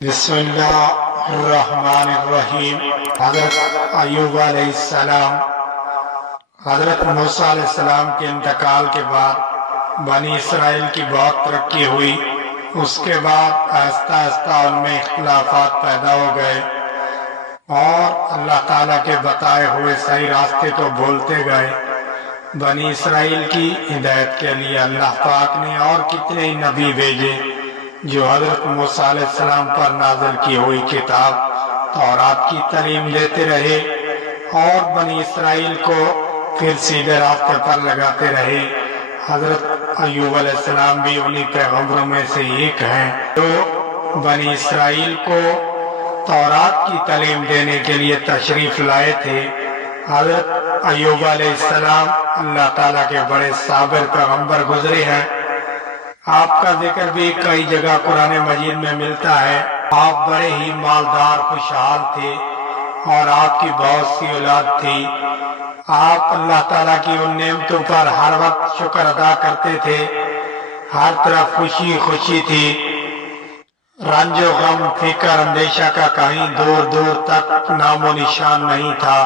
بسم اللہ الرحمن الرحیم۔ حضرت ایوب علیہ السلام، حضرت موسیٰ علیہ السلام کے انتقال کے بعد بنی اسرائیل کی بہت ترقی ہوئی۔ اس کے بعد آہستہ آہستہ ان میں اختلافات پیدا ہو گئے اور اللہ تعالیٰ کے بتائے ہوئے صحیح راستے تو بھولتے گئے۔ بنی اسرائیل کی ہدایت کے لیے اللہ پاک نے اور کتنے ہی نبی بھیجے جو حضرت موسیٰ علیہ السلام پر نازل کی ہوئی کتاب تورات کی تعلیم دیتے رہے اور بنی اسرائیل کو پھر سیدھے راستے پر لگاتے رہے۔ حضرت ایوب علیہ السلام بھی انہی پیغمبروں میں سے ایک ہیں جو بنی اسرائیل کو تورات کی تعلیم دینے کے لیے تشریف لائے تھے۔ حضرت ایوب علیہ السلام اللہ تعالیٰ کے بڑے صابر پیغمبر گزرے ہیں۔ آپ کا ذکر بھی کئی جگہ قرآن مجید میں ملتا ہے۔ آپ بڑے ہی مالدار خوشحال تھے اور آپ کی بہت سی اولاد تھی۔ آپ اللہ تعالیٰ کی ان نعمتوں پر ہر وقت شکر ادا کرتے تھے۔ ہر طرف خوشی خوشی تھی، رنج و غم فکر اندیشہ کا کہیں دور دور تک نام و نشان نہیں تھا۔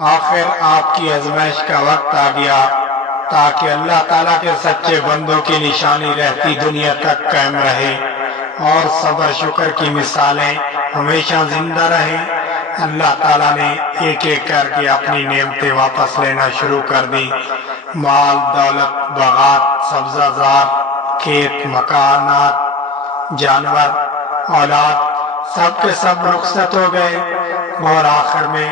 آخر آپ کی آزمائش کا وقت آ گیا تاکہ اللہ تعالیٰ کے سچے بندوں کی نشانی رہتی دنیا تک قائم رہے اور صبر شکر کی مثالیں ہمیشہ زندہ رہیں۔ اللہ تعالیٰ نے ایک ایک کر کے اپنی نعمتیں واپس لینا شروع کر دی۔ مال دولت، باغات، سبزہ زار، کھیت، مکانات، جانور، اولاد، سب کے سب رخصت ہو گئے اور آخر میں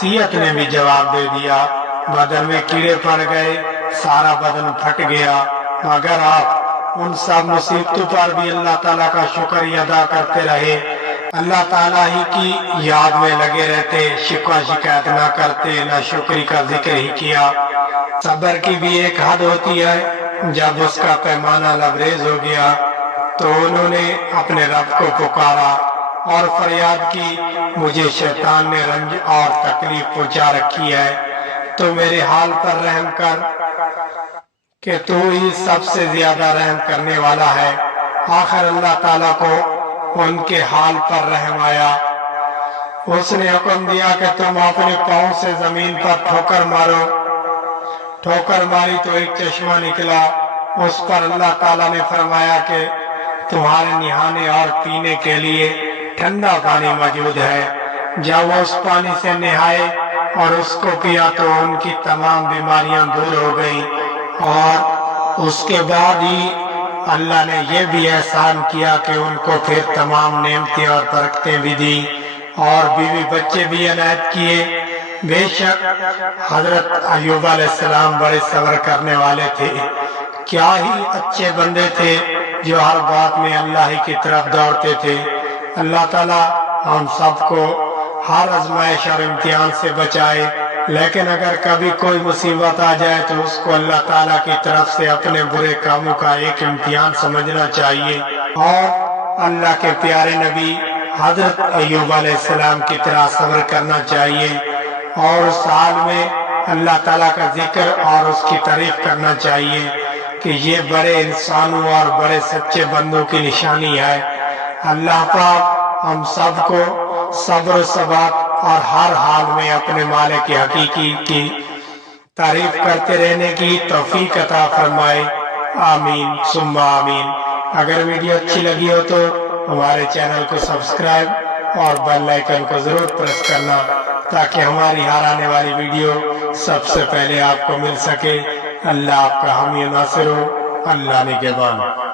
صحت نے بھی جواب دے دیا۔ بدن میں کیڑے پڑ گئے، سارا بدن پھٹ گیا، مگر آپ ان سب مصیبتوں پر بھی اللہ تعالیٰ کا شکر ادا کرتے رہے۔ اللہ تعالیٰ ہی کی یاد میں لگے رہتے، شکوہ شکایت نہ کرتے، نہ شکری کا ذکر ہی کیا۔ صبر کی بھی ایک حد ہوتی ہے، جب اس کا پیمانہ لبریز ہو گیا تو انہوں نے اپنے رب کو پکارا اور فریاد کی، مجھے شیطان نے رنج اور تکلیف پہنچا رکھی ہے، تو میرے حال پر رحم کر کہ تو ہی سب سے زیادہ رحم کرنے والا ہے۔ آخر اللہ تعالیٰ کو ان کے حال پر رحم آیا۔ اس نے حکم دیا کہ تم اپنے پاؤں سے زمین پر ٹھوکر مارو۔ ٹھوکر ماری تو ایک چشمہ نکلا۔ اس پر اللہ تعالیٰ نے فرمایا کہ تمہارے نہانے اور پینے کے لیے ٹھنڈا پانی موجود ہے۔ جب وہ اس پانی سے نہائے اور اس کو پیا تو ان کی تمام بیماریاں دور ہو گئیں، اور اس کے بعد ہی اللہ نے یہ بھی احسان کیا کہ ان کو پھر تمام نعمتیں اور برکتیں بھی دی اور بیوی بچے بھی عنایت کیے۔ بے شک حضرت ایوب علیہ السلام بڑے صبر کرنے والے تھے۔ کیا ہی اچھے بندے تھے جو ہر بات میں اللہ ہی کی طرف دوڑتے تھے۔ اللہ تعالیٰ ہم سب کو ہر آزمائش اور امتحان سے بچائے، لیکن اگر کبھی کوئی مصیبت آ جائے تو اس کو اللہ تعالیٰ کی طرف سے اپنے برے کاموں کا ایک امتحان سمجھنا چاہیے اور اللہ کے پیارے نبی حضرت ایوب علیہ السلام کی طرح صبر کرنا چاہیے اور اس حال میں اللہ تعالیٰ کا ذکر اور اس کی تعریف کرنا چاہیے کہ یہ بڑے انسانوں اور بڑے سچے بندوں کی نشانی ہے۔ اللہ پاک ہم سب کو صبر و ثبات اور ہر حال میں اپنے مالک حقیقی کی تعریف کرتے رہنے کی توفیق عطا فرمائے۔ آمین ثم آمین۔ اگر ویڈیو اچھی لگی ہو تو ہمارے چینل کو سبسکرائب اور بیل آئیکن کو ضرور پریس کرنا تاکہ ہماری ہر آنے والی ویڈیو سب سے پہلے آپ کو مل سکے۔ اللہ آپ کا حامی و ناصر ہو۔ اللہ نگہبان۔